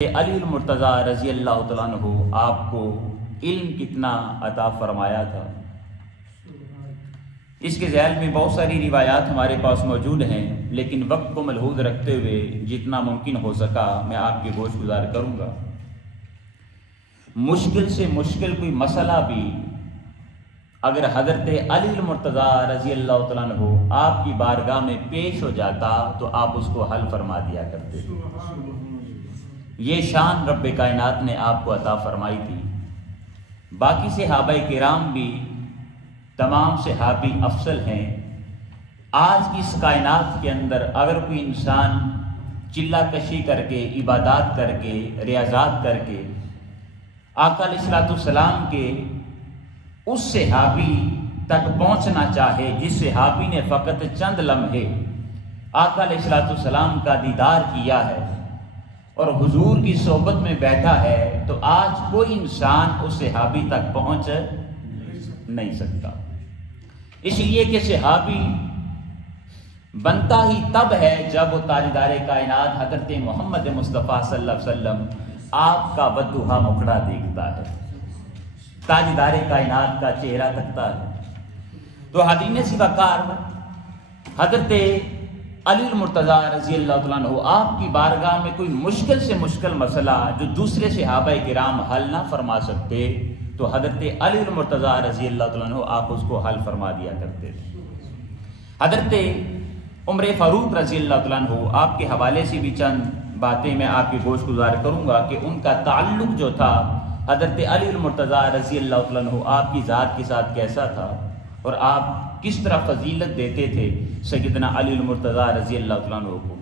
علی المرتضیٰ رضی اللہ تعالیٰ عنہ آپ کو علم کتنا عطا فرمایا تھا، اس کے ذیل میں بہت ساری روایات ہمارے پاس موجود ہیں، لیکن وقت کو ملحوظ رکھتے ہوئے جتنا ممکن ہو سکا میں آپ کی گوش گزار کروں گا۔ مشکل سے مشکل کوئی مسئلہ بھی اگر حضرت علی المرتضیٰ رضی اللہ تعالیٰ عنہ آپ کی بارگاہ میں پیش ہو جاتا تو آپ اس کو حل فرما دیا کرتے تھے۔ یہ شان رب کائنات نے آپ کو عطا فرمائی تھی۔ باقی صحابہ کرام بھی تمام صحابی افضل ہیں۔ آج کی اس کائنات کے اندر اگر کوئی انسان چلہ کشی کر کے، عبادات کر کے، ریاضات کر کے آقا علیہ السلام کے اس صحابی تک پہنچنا چاہے جس صحابی نے فقط چند لمحے آقا علیہ السلام کا دیدار کیا ہے اور حضور کی صحبت میں بیٹھا ہے، تو آج کوئی انسان اس صحابی تک پہنچ نہیں سکتا۔ اس لیے کہ صحابی بنتا ہی تب ہے جب وہ تاجدار کائنات حضرت محمد مصطفیٰ صلی اللہ علیہ وسلم آپ کا بدوہا مکھڑا دیکھتا ہے، تاجدار کائنات کا چہرہ تکتا ہے۔ تو حدین سی وقار حضرت علی المرتضیٰ رضی اللہ تعالیٰ عنہ آپ کی بارگاہ میں کوئی مشکل سے مشکل مسئلہ جو دوسرے صحابہ کرام حل نہ فرما سکتے تو حضرت علی المرتضیٰ رضی اللہ تعالیٰ عنہ آپ اس کو حل فرما دیا کرتے تھے۔ حضرت عمر فاروق رضی اللہ تعالیٰ عنہ آپ کے حوالے سے بھی چند باتیں میں آپ کی گوش گزار کروں گا کہ ان کا تعلق جو تھا حضرت علی المرتضیٰ رضی اللہ تعالیٰ عنہ آپ کی ذات کے ساتھ کیسا تھا اور آپ کس طرح فضیلت دیتے تھے سیدنا علی المرتضیٰ رضی اللہ تعالیٰ عنہ کو۔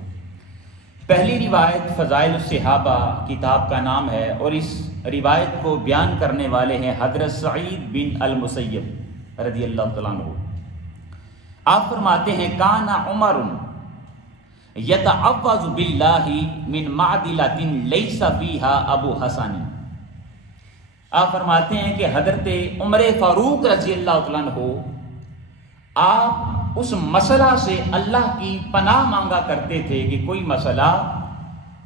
پہلی روایت فضائل الصحابہ کتاب کا نام ہے اور اس روایت کو بیان کرنے والے ہیں حضرت سعید بن المسیب رضی اللہ تعالیٰ عنہ۔ آپ فرماتے ہیں کان عمر یتعوذ باللہ من معدلۃ لیس فیہا ابو حسن۔ آپ فرماتے ہیں کہ حضرت عمر فاروق رضی اللہ تعالیٰ عنہ آپ اس مسئلہ سے اللہ کی پناہ مانگا کرتے تھے کہ کوئی مسئلہ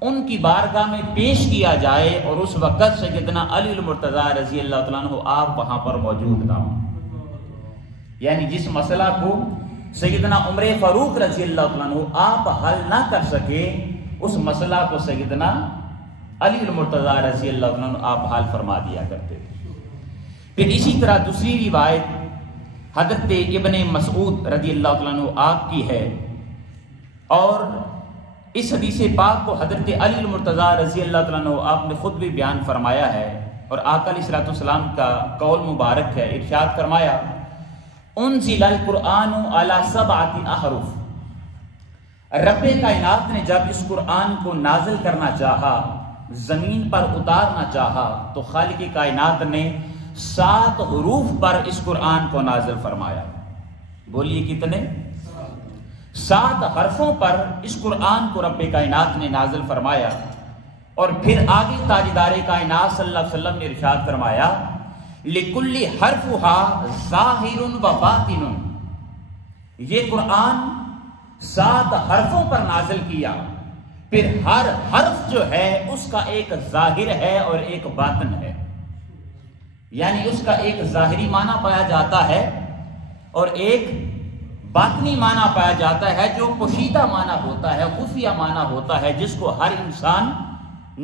ان کی بارگاہ میں پیش کیا جائے اور اس وقت سیدنا علی المرتضیٰ رضی اللہ تعالیٰ عنہ آپ وہاں پر موجود نہ ہوں۔ یعنی جس مسئلہ کو سیدنا عمر فاروق رضی اللہ تعالیٰ عنہ آپ حل نہ کر سکے اس مسئلہ کو سیدنا علی المرتضیٰ رضی اللہ عنہ آپ حل فرما دیا کرتے تھے۔ پھر اسی طرح دوسری روایت حضرت ابن مسعود رضی اللہ عنہ آپ کی ہے اور اس حدیث پاک کو حضرت علی المرتضیٰ رضی اللہ عنہ آپ نے خود بھی بیان فرمایا ہے اور آقا علیہ السلام کا قول مبارک ہے، ارشاد فرمایا انزل القرآن علی سبعۃ احرف۔ رب کائنات نے جب اس قرآن کو نازل کرنا چاہا، زمین پر اتارنا چاہا تو خالق کائنات نے 7 حروف پر اس قرآن کو نازل فرمایا۔ بولیے کتنے؟ 7 حرفوں پر اس قرآن کو رب کائنات نے نازل فرمایا اور پھر آگے تاجدار کائنات صلی اللہ علیہ وسلم نے ارشاد فرمایا لِكُلِّ حَرْفُهَا ظَاهِرٌ وَبَاطِنٌ۔ یہ قرآن 7 حرفوں پر نازل کیا، پھر ہر حرف جو ہے اس کا ایک ظاہر ہے اور ایک باطن ہے، یعنی اس کا ایک ظاہری معنی پایا جاتا ہے اور ایک باطنی معنی پایا جاتا ہے جو پوشیدہ معنی ہوتا ہے، خفیہ معنی ہوتا ہے جس کو ہر انسان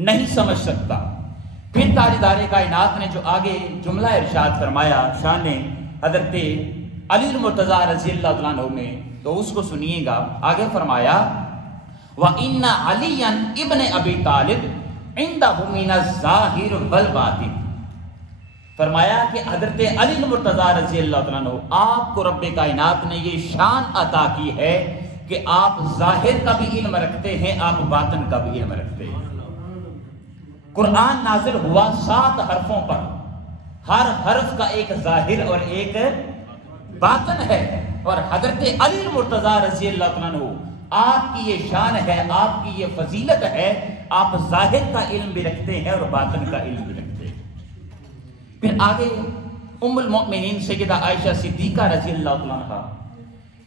نہیں سمجھ سکتا۔ پھر تاجدار کائنات نے جو آگے جملہ ارشاد فرمایا شان حضرت علی المرتضیٰ رضی اللہ عنہ میں، تو اس کو سنیے گا۔ آگے فرمایا وَإِنَّ عَلِيًّا ابن ابی طالب عِنْدَهُ مِنَ الظَّاهِرِ وَالْبَاطِنِ۔ فرمایا کہ حضرت علی المرتضیٰ رضی اللہ عنہ آپ کو رب کائنات نے یہ شان عطا کی ہے کہ آپ ظاہر کا بھی علم رکھتے ہیں، آپ باطن کا بھی علم رکھتے ہیں۔ قرآن نازل ہوا 7 حرفوں پر، ہر حرف کا ایک ظاہر اور ایک باطن ہے، اور حضرت علی المرتضیٰ رضی اللہ عنہ آپ کی یہ شان ہے، آپ کی یہ فضیلت ہے، آپ ظاہر کا علم بھی رکھتے ہیں اور باطن کا علم بھی رکھتے ہیں۔ پھر آگے ام المؤمنین سیدہ عائشہ صدیقہ رضی اللہ عنہ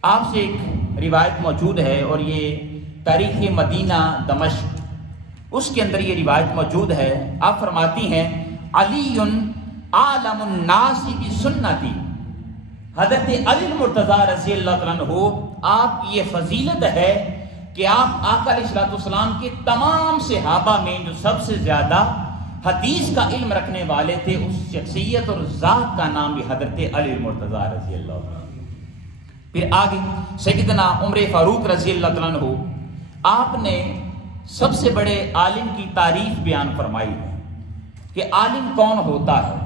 آپ سے ایک روایت موجود ہے اور یہ تاریخ مدینہ دمشق اس کے اندر یہ روایت موجود ہے. آپ فرماتی ہیں علی عالم الناس بسنتی، حضرت علی المرتضیٰ رضی اللہ تعالیٰ عنہ آپ کی یہ فضیلت ہے کہ آپ آقا علیہ الصلوۃ والسلام کے تمام صحابہ میں جو سب سے زیادہ حدیث کا علم رکھنے والے تھے، اس شخصیت اور ذات کا نام بھی حضرت علی المرتضیٰ رضی اللہ عنہ. پھر آگے سیدنا عمر فاروق رضی اللہ تعالیٰ عنہ آپ نے سب سے بڑے عالم کی تعریف بیان فرمائی ہے کہ عالم کون ہوتا ہے.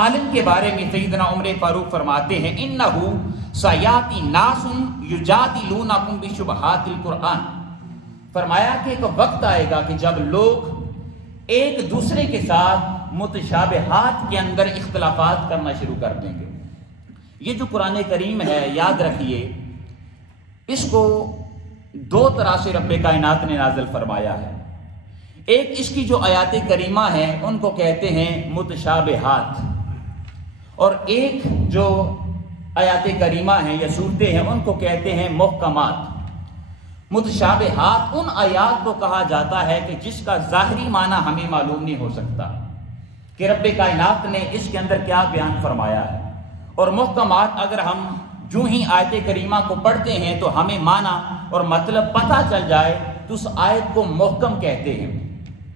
عالم کے بارے میں سیدنا عمر فاروق فرماتے ہیں انہو سیاتی ناس یجادلونکم بشبہات القرآن. فرمایا کہ ایک وقت آئے گا کہ جب لوگ ایک دوسرے کے ساتھ متشابہات کے اندر اختلافات کرنا شروع کر دیں گے. یہ جو قرآن کریم ہے یاد رکھیے اس کو دو طرح سے رب کائنات نے نازل فرمایا ہے. ایک اس کی جو آیات کریمہ ہیں ان کو کہتے ہیں متشابہات، اور ایک جو آیات کریمہ ہیں یا صورتیں ہیں ان کو کہتے ہیں محکمات. متشابہات ان آیات کو کہا جاتا ہے کہ جس کا ظاہری معنی ہمیں معلوم نہیں ہو سکتا کہ رب کائنات نے اس کے اندر کیا بیان فرمایا ہے. اور محکمات اگر ہم جو ہی آیت کریمہ کو پڑھتے ہیں تو ہمیں معنی اور مطلب پتہ چل جائے تو اس آیت کو محکم کہتے ہیں،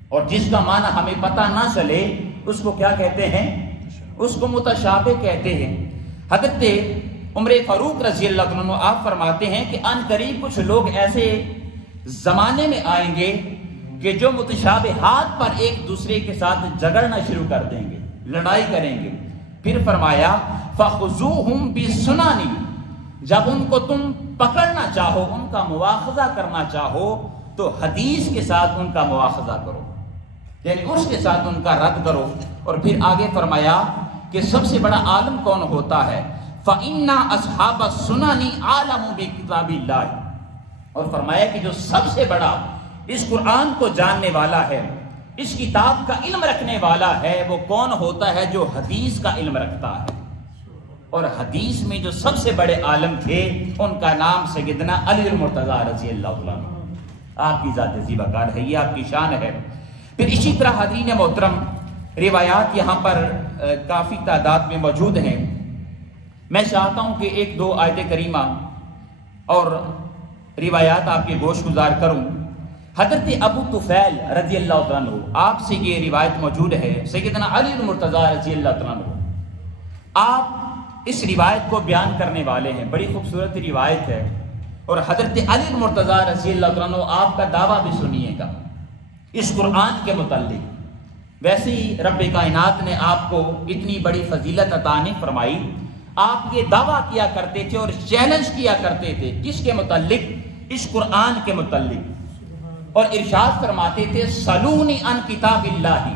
اور جس کا معنی ہمیں پتہ نہ چلے اس کو کیا کہتے ہیں؟ اس کو متشابہ کہتے ہیں. حضرت عمر فاروق رضی اللہ عنہ آپ فرماتے ہیں کہ ان قریب کچھ لوگ ایسے زمانے میں آئیں گے کہ جو متشابہات پر ایک دوسرے کے ساتھ جھگڑنا شروع کر دیں گے، لڑائی کریں گے. پھر فرمایا فَخُذُوهُمْ بِالسُّنَنِ، جب ان کو تم پکڑنا چاہو، ان کا مواخذہ کرنا چاہو تو حدیث کے ساتھ ان کا مواخذہ کرو، یعنی اس کے ساتھ ان کا رد کرو. اور پھر آگے فرمایا کہ سب سے بڑا عالم کون ہوتا ہے؟ فَإِنَّ أَصْحَابَ السُّنَنِ عَالَمُ بِكِتَابِ اللَّهِ. اور فرمایا کہ جو سب سے بڑا اس قرآن کو جاننے والا ہے، اس کتاب کا علم رکھنے والا ہے، وہ کون ہوتا ہے؟ جو حدیث کا علم رکھتا ہے. اور حدیث میں جو سب سے بڑے عالم تھے ان کا نام سیدنا علی المرتضیٰ رضی اللہ عنہ. آپ کی ذات زیبا کار ہے، یہ آپ کی شان ہے. پھر اسی طرح حضرین محترم روایات یہاں پر کافی تعداد میں موجود ہیں. میں چاہتا ہوں کہ ایک دو آیت کریمہ اور روایات آپ کے گوش گزار کروں. حضرت ابو طفیل رضی اللہ عنہ آپ سے یہ روایت موجود ہے. سیدنا علی المرتضیٰ رضی اللہ عنہ آپ اس روایت کو بیان کرنے والے ہیں. بڑی خوبصورت روایت ہے. اور حضرت علی المرتضیٰ رضی اللہ عنہ آپ کا دعویٰ بھی سنیے گا اس قرآن کے متعلق. ویسے ہی رب کائنات نے آپ کو اتنی بڑی فضیلت عطا نہیں فرمائی. آپ یہ دعویٰ کیا کرتے تھے اور چیلنج کیا کرتے تھے کس کے متعلق؟ اس قرآن کے متعلق. اور ارشاد فرماتے تھے سلونی عن کتاب اللہ،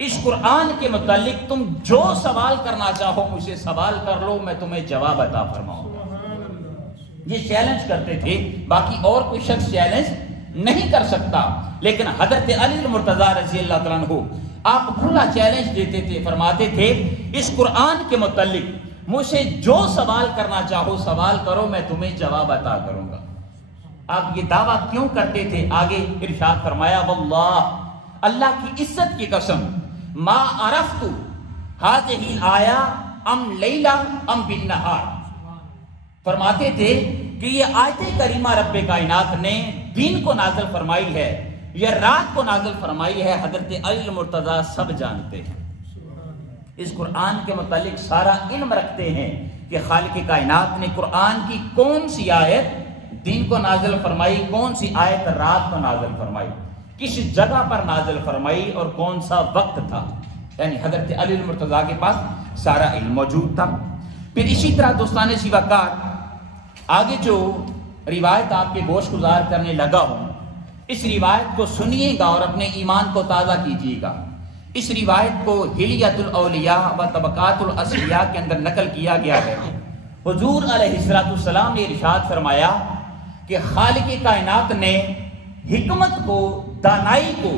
اس قرآن کے متعلق تم جو سوال کرنا چاہو مجھے سوال کر لو، میں تمہیں جواب عطا فرماؤں. یہ چیلنج کرتے تھے. باقی اور کوئی شخص چیلنج نہیں کر سکتا، لیکن حضرت علی المرتضیٰ رضی اللہ تعالیٰ عنہ آپ کھلا چیلنج دیتے تھے. فرماتے تھے اس قرآن کے متعلق مجھ سے جو سوال کرنا چاہو سوال کرو، میں تمہیں جواب عطا کروں گا. آپ یہ دعویٰ کیوں کرتے تھے؟ آگے ارشاد فرمایا واللہ، اللہ کی عزت کی قسم، ما عرفت ہذہ آیا ام لیلا ام بالنہار. فرماتے تھے کہ یہ آیت کریمہ رب کائنات نے دن کو نازل فرمائی ہے یا رات کو نازل فرمائی ہے، حضرت علی المرتضیٰ سب جانتے ہیں. اس قرآن کے متعلق سارا علم رکھتے ہیں کہ خالق کائنات نے قرآن کی کون سی آیت دن کو نازل فرمائی، کون سی آیت رات کو نازل فرمائی، کس جگہ پر نازل فرمائی اور کون سا وقت تھا. یعنی حضرت علی المرتضیٰ کے پاس سارا علم موجود تھا. پھر اسی طرح دوستان سی وقار آگے جو روایت آپ کے گوش گزار کرنے لگا ہوں، اس روایت کو سنیے گا اور اپنے ایمان کو تازہ کیجیے گا. اس روایت کو حلیۃ الاولیاء و طبقات الاصفیاء کے اندر نقل کیا گیا ہے. حضور علیہ السلام نے ارشاد فرمایا کہ خالق کائنات نے حکمت کو، دانائی کو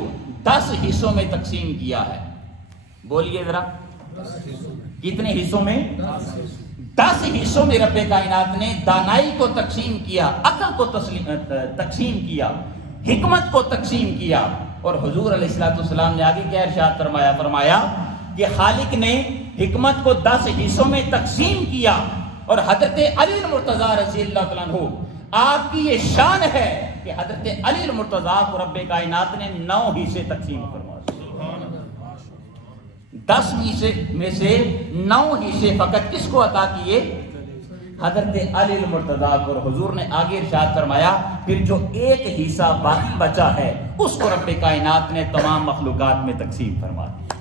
10 حصوں میں تقسیم کیا ہے. بولیے ذرا، کتنے حصوں میں؟ 10 حصوں میں رب کائنات نے دانائی کو تقسیم کیا، عقل کو تقسیم کیا، حکمت کو تقسیم کیا. اور حضور علیہ الصلوۃ والسلام نے آگے کیا ارشاد فرمایا کہ خالق نے حکمت کو 10 حصوں میں تقسیم کیا. اور حضرت علی المرتضیٰ رضی اللہ تعالیٰ عنہ آپ کی یہ شان ہے کہ حضرت علی المرتضیٰ کو رب کائنات نے 9 حصے تقسیم فرمائے. 10 حصے میں سے 9 حصے فقط کس کو عطا کیے؟ حضرت علی المرتضیٰ کو. اور حضور نے آگے ارشاد فرمایا پھر جو ایک حصہ باقی بچا ہے اس کو رب کائنات نے تمام مخلوقات میں تقسیم فرما دیا,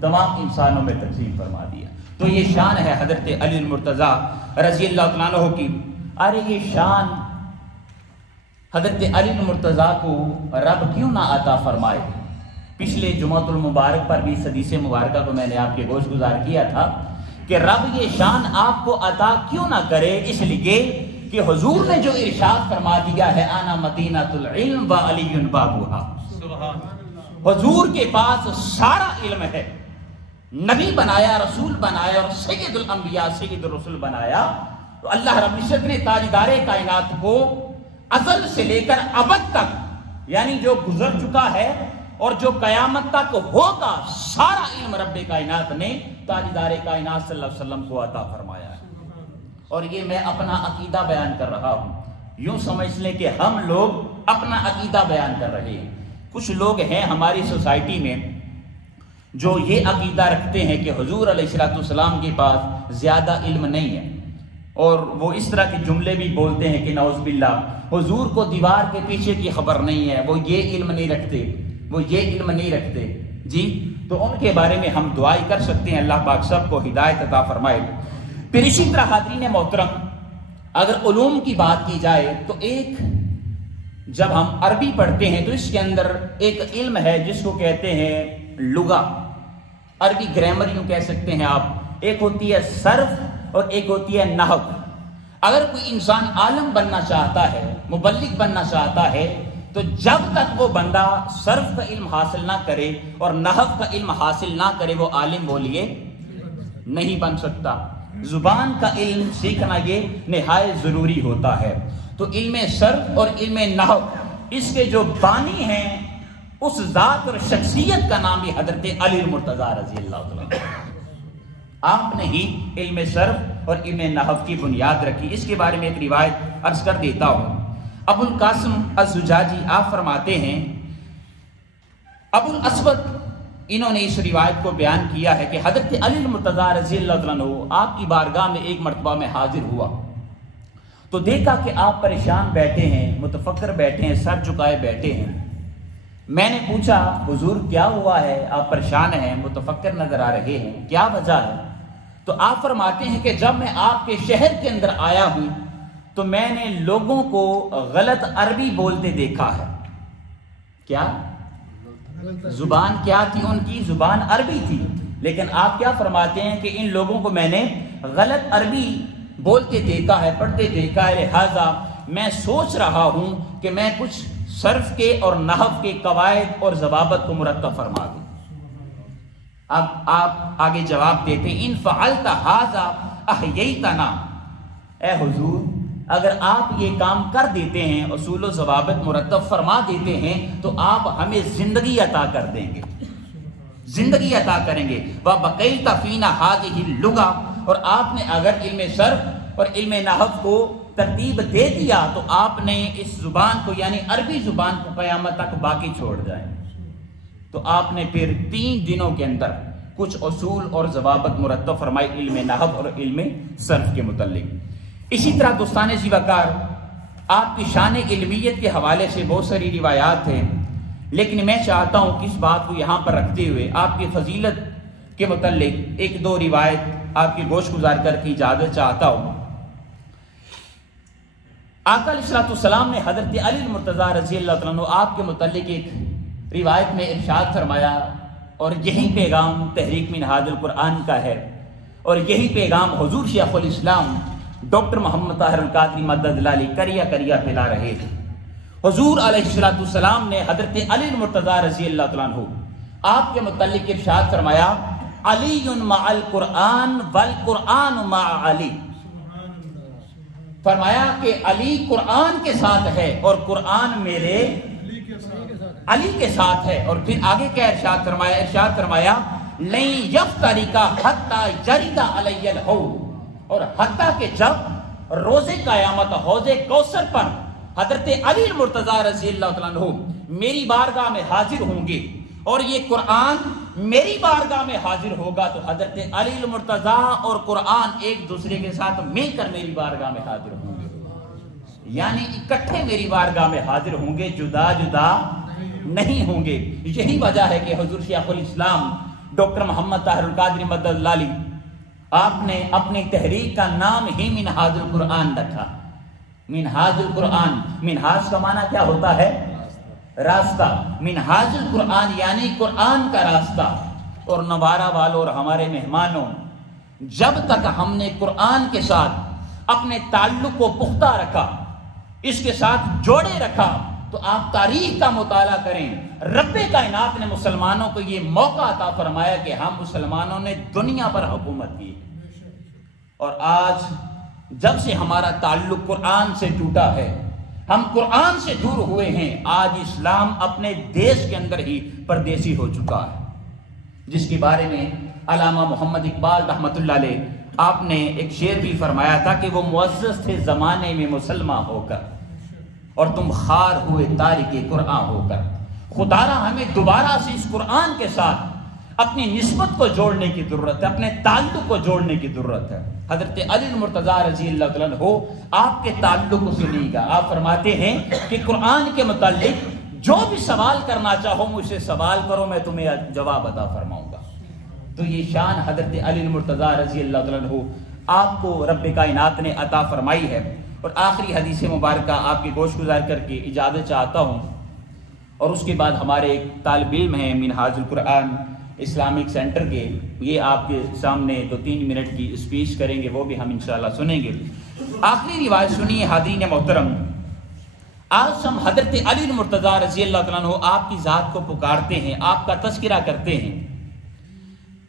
تمام انسانوں میں تقسیم فرما دیا. تو یہ شان ہے حضرت علی المرتضیٰ رضی اللہ تعالیٰ عنہ کی. ارے یہ شان حضرت علی المرتضیٰ کو رب کیوں نہ عطا فرمائے؟ پچھلے جمعۃ المبارک پر بھی اس حدیث مبارکہ کو میں نے آپ کے گوش گزار کیا تھا کہ رب یہ شان آپ کو عطا کیوں نہ کرے. اس لیے کہ حضور نے جو ارشاد فرما دیا ہے انا مدینۃ العلم و علی بابوہا. حضور کے پاس سارا علم ہے. نبی بنایا, رسول بنایا اور سید الانبیاء سید الرسول بنایا. تو اللہ رب العزت نے تاجدار کائنات کو ازل سے لے کر ابد تک, یعنی جو گزر چکا ہے اور جو قیامت تک ہوگا, سارا علم رب کائنات نے تاجدار کائنات صلی اللہ علیہ وسلم کو عطا فرمایا ہے. اور یہ میں اپنا عقیدہ بیان کر رہا ہوں. یوں سمجھ لیں کہ ہم لوگ اپنا عقیدہ بیان کر رہے ہیں. کچھ لوگ ہیں ہماری سوسائٹی میں جو یہ عقیدہ رکھتے ہیں کہ حضور علیہ الصلوۃ والسلام کے پاس زیادہ علم نہیں ہے, اور وہ اس طرح کے جملے بھی بولتے ہیں کہ نعوذ باللہ حضور کو دیوار کے پیچھے کی خبر نہیں ہے, وہ یہ علم نہیں رکھتے, وہ یہ علم نہیں رکھتے. جی تو ان کے بارے میں ہم دعائی کر سکتے ہیں, اللہ پاک سب کو ہدایت عطا فرمائے. پھر اسی طرح حاضرین محترم, اگر علوم کی بات کی جائے تو ایک جب ہم عربی پڑھتے ہیں تو اس کے اندر ایک علم ہے جس کو کہتے ہیں لغہ, عربی گرامر یوں کہہ سکتے ہیں آپ. ایک ہوتی ہے صرف اور ایک ہوتی ہے نحو. اگر کوئی انسان عالم بننا چاہتا ہے, مبلغ بننا چاہتا ہے, تو جب تک وہ بندہ صرف کا علم حاصل نہ کرے اور نحو کا علم حاصل نہ کرے وہ عالم بولیے نہیں بن سکتا. زبان کا علم سیکھنا یہ نہایت ضروری ہوتا ہے. تو علم صرف اور علم نحو اس کے جو بانی ہیں اس ذات اور شخصیت کا نام بھی حضرت علی المرتضیٰ رضی اللہ تعالیٰ. آپ نے ہی علم صرف اور علم نحو کی بنیاد رکھی. اس کے بارے میں ایک روایت عرض کر دیتا ہوں. ابو القاسم الزجاجی آپ فرماتے ہیں, ابو الاسود انہوں نے اس روایت کو بیان کیا ہے کہ حضرت علی المرتضیٰ رضی اللہ تعالیٰ عنہ آپ کی بارگاہ میں ایک مرتبہ میں حاضر ہوا تو دیکھا کہ آپ پریشان بیٹھے ہیں, متفکر بیٹھے ہیں, سر جھکائے بیٹھے ہیں. میں نے پوچھا حضور کیا ہوا ہے, آپ پریشان ہیں, متفکر نظر آ رہے ہیں, کیا وجہ ہے؟ تو آپ فرماتے ہیں کہ جب میں آپ کے شہر کے اندر آیا ہوں تو میں نے لوگوں کو غلط عربی بولتے دیکھا ہے. کیا زبان کیا تھی ان کی؟ زبان عربی تھی. لیکن آپ کیا فرماتے ہیں کہ ان لوگوں کو میں نے غلط عربی بولتے دیکھا ہے, پڑھتے دیکھا ہے, لہذا میں سوچ رہا ہوں کہ میں کچھ صرف کے اور نحو کے قواعد اور ضوابط کو مرتب فرما دوں. اب آپ آگے جواب دیتے ہیں ان فعلت ھذا احییتنا, اے حضور اگر آپ یہ کام کر دیتے ہیں, اصول و ضوابط مرتب فرما دیتے ہیں, تو آپ ہمیں زندگی عطا کر دیں گے, زندگی عطا کریں گے. وَبَقَيْتَ فِينَا هَذِهِ اللُّغَةَ, اور آپ نے اگر علم صرف اور علم نحو کو ترتیب دے دیا تو آپ نے اس زبان کو یعنی عربی زبان کو قیامت تک باقی چھوڑ جائیں. تو آپ نے پھر 3 دنوں کے اندر کچھ اصول اور ضوابط مرتب فرمائے علم نحو اور علم صرف کے متعلق. اسی طرح دوستان ذی وقار آپ کی شان علمیت کے حوالے سے بہت ساری روایات ہیں, لیکن میں چاہتا ہوں کہ اس بات کو یہاں پر رکھتے ہوئے آپ کی فضیلت کے متعلق 1-2 روایت آپ کی گوش گزار کر کی اجازت چاہتا ہوں. آقا علیہ الصلوۃ والسلام نے حضرت علی المرتضیٰ رضی اللہ تعالیٰ عنہ آپ کے متعلق ایک روایت میں ارشاد فرمایا, اور یہی پیغام تحریک منہاج القرآن کا ہے, اور یہی پیغام حضور شیخ الاسلام ڈاکٹر محمد طاہر القادری مدد اللہ علیہ کریا کریا پھیلا رہے تھے. حضور علیہ الصلوۃ والسلام نے حضرت علی المرتضیٰ رضی اللہ تعالیٰ عنہ آپ کے متعلق ارشاد فرمایا علی مع القرآن والقرآن مع علی. فرمایا کہ علی قرآن کے ساتھ ہے اور قرآن میرے علی کے ساتھ ہے. اور پھر آگے کیا ارشاد فرمایا لن یفترق حتی یرد علی الحوض، اور حتیٰ کہ جب روز قیامت حوض کوثر پر حضرت علی المرتضیٰ رضی اللہ تعالیٰ عنہ میری بارگاہ میں حاضر ہوں گے اور یہ قرآن میری بارگاہ میں حاضر ہوگا، تو حضرت علی المرتضیٰ اور قرآن ایک دوسرے کے ساتھ مل کر میری بارگاہ میں حاضر ہوں گے، یعنی اکٹھے میری بارگاہ میں حاضر ہوں گے، جدا جدا نہیں ہوں گے. یہی وجہ ہے کہ حضور شیخ الاسلام ڈاکٹر محمد طاہر القادری مدد اللہ علیہ، آپ نے اپنی تحریک کا نام ہی منہاج القرآن رکھا. منہاج القرآن، منہاج کا معنی کیا ہوتا ہے؟ راستہ. منہاج القرآن یعنی قرآن کا راستہ. اور نوارہ والوں اور ہمارے مہمانوں، جب تک ہم نے قرآن کے ساتھ اپنے تعلق کو پختہ رکھا، اس کے ساتھ جوڑے رکھا، تو آپ تاریخ کا مطالعہ کریں. رب کائنات نے مسلمانوں کو یہ موقع عطا فرمایا کہ ہم مسلمانوں نے دنیا پر حکومت کی، اور آج جب سے ہمارا تعلق قرآن سے ٹوٹا ہے، ہم قرآن سے دور ہوئے ہیں، آج اسلام اپنے دیش کے اندر ہی پردیسی ہو چکا ہے، جس کے بارے میں علامہ محمد اقبال رحمۃ اللہ علیہ آپ نے ایک شعر بھی فرمایا تھا کہ وہ معزز تھے زمانے میں مسلمان ہو کر، اور تم خار ہوئے تارک قرآن ہو کر. خدا را ہمیں دوبارہ سے اس قرآن کے ساتھ اپنی نسبت کو جوڑنے کی ضرورت ہے، اپنے تعلق کو جوڑنے کی ضرورت ہے. حضرت علی المرتضیٰ رضی اللہ تعالیٰ عنہ آپ کے تعلق کو سنیے گا. آپ فرماتے ہیں کہ قرآن کے متعلق جو بھی سوال کرنا چاہو مجھ سے سوال کرو، میں تمہیں جواب عطا فرماؤں گا. تو یہ شان حضرت علی المرتضیٰ رضی اللہ تعالیٰ عنہ آپ کو رب کائنات نے عطا فرمائی ہے. اور آخری حدیث مبارکہ آپ کی گوش گزار کر کے اجازت چاہتا ہوں، اور اس کے بعد ہمارے ایک طالب علم ہیں منہاج القرآن اسلامک سینٹر کے، یہ آپ کے سامنے 2-3 منٹ کی اسپیچ کریں گے، وہ بھی ہم انشاءاللہ سنیں گے. آخری روایت سنیے حاضرین محترم. آج ہم حضرت علی المرتضیٰ رضی اللہ تعالیٰ عنہ آپ کی ذات کو پکارتے ہیں، آپ کا تذکرہ کرتے ہیں.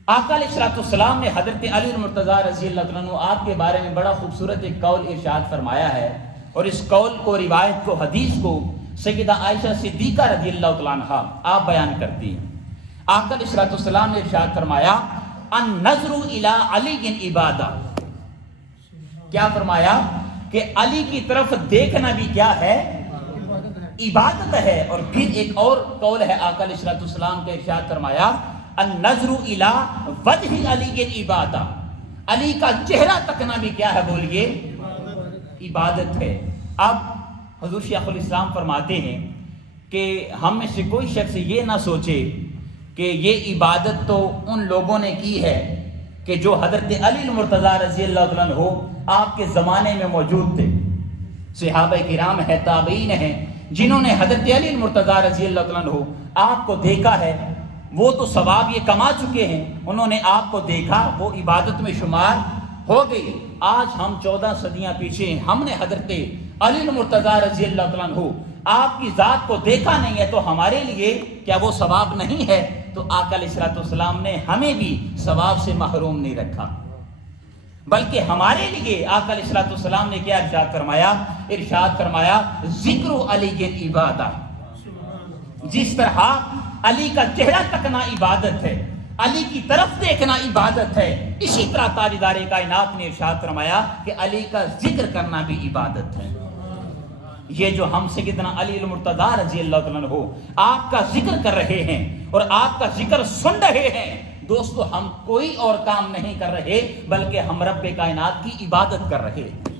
آقا علیہ الصلوۃ والسلام نے حضرت علی المرتضیٰ رضی اللہ تعالیٰ عنہ آپ کے بارے میں بڑا خوبصورت ایک قول ارشاد فرمایا ہے، اور اس قول کو، روایت کو، حدیث کو سیدہ عائشہ صدیقہ رضی اللہ تعالیٰ عنہا آپ بیان کرتی ہیں. آقا علیہ الصلوۃ والسلام نے ارشاد فرمایا النظر الی علی عبادہ. کیا فرمایا؟ کہ علی کی طرف دیکھنا بھی کیا ہے؟ عبادت ہے. اور پھر ایک اور قول ہے آقا علیہ الصلوۃ والسلام کا، ارشاد فرمایا النظر الی وجہ علی عبادہ. علی کا چہرہ تکنا بھی کیا ہے؟ بولیے، عبادت ہے. اب حضور شیخ الاسلام فرماتے ہیں کہ ہم میں سے کوئی شخص یہ نہ سوچے کہ یہ عبادت تو ان لوگوں نے کی ہے کہ جو حضرت علی المرتضیٰ رضی اللہ عنہ ہو آپ کے زمانے میں موجود تھے. صحابہ کرام ہیں، تابعین ہیں، جنہوں نے حضرت علی المرتضیٰ رضی اللہ عنہ آپ کو دیکھا ہے، وہ تو ثواب یہ کما چکے ہیں، انہوں نے آپ کو دیکھا، وہ عبادت میں شمار ہو گئی. آج ہم 14 صدیاں پیچھے ہیں، ہم نے حضرت علی المرتضیٰ رضی اللہ عنہ آپ کی ذات کو دیکھا نہیں ہے، تو ہمارے لیے کیا وہ ثواب نہیں ہے؟ تو آقا علیہ الصلوۃ والسلام نے ہمیں بھی ثواب سے محروم نہیں رکھا، بلکہ ہمارے لیے آقا علیہ الصلوۃ والسلام نے کیا ارشاد فرمایا؟ ارشاد فرمایا ذکر علی کی عبادت. جس طرح علی کا چہرہ تکنا عبادت ہے، علی کی طرف دیکھنا عبادت ہے، اسی طرح تاجدار کائنات نے ارشاد فرمایا کہ علی کا ذکر کرنا بھی عبادت ہے. یہ جو ہم سیدنا علی المرتضیٰ رضی اللہ عنہ آپ کا ذکر کر رہے ہیں اور آپ کا ذکر سن رہے ہیں، دوستو ہم کوئی اور کام نہیں کر رہے، بلکہ ہم رب کائنات کی عبادت کر رہے ہیں.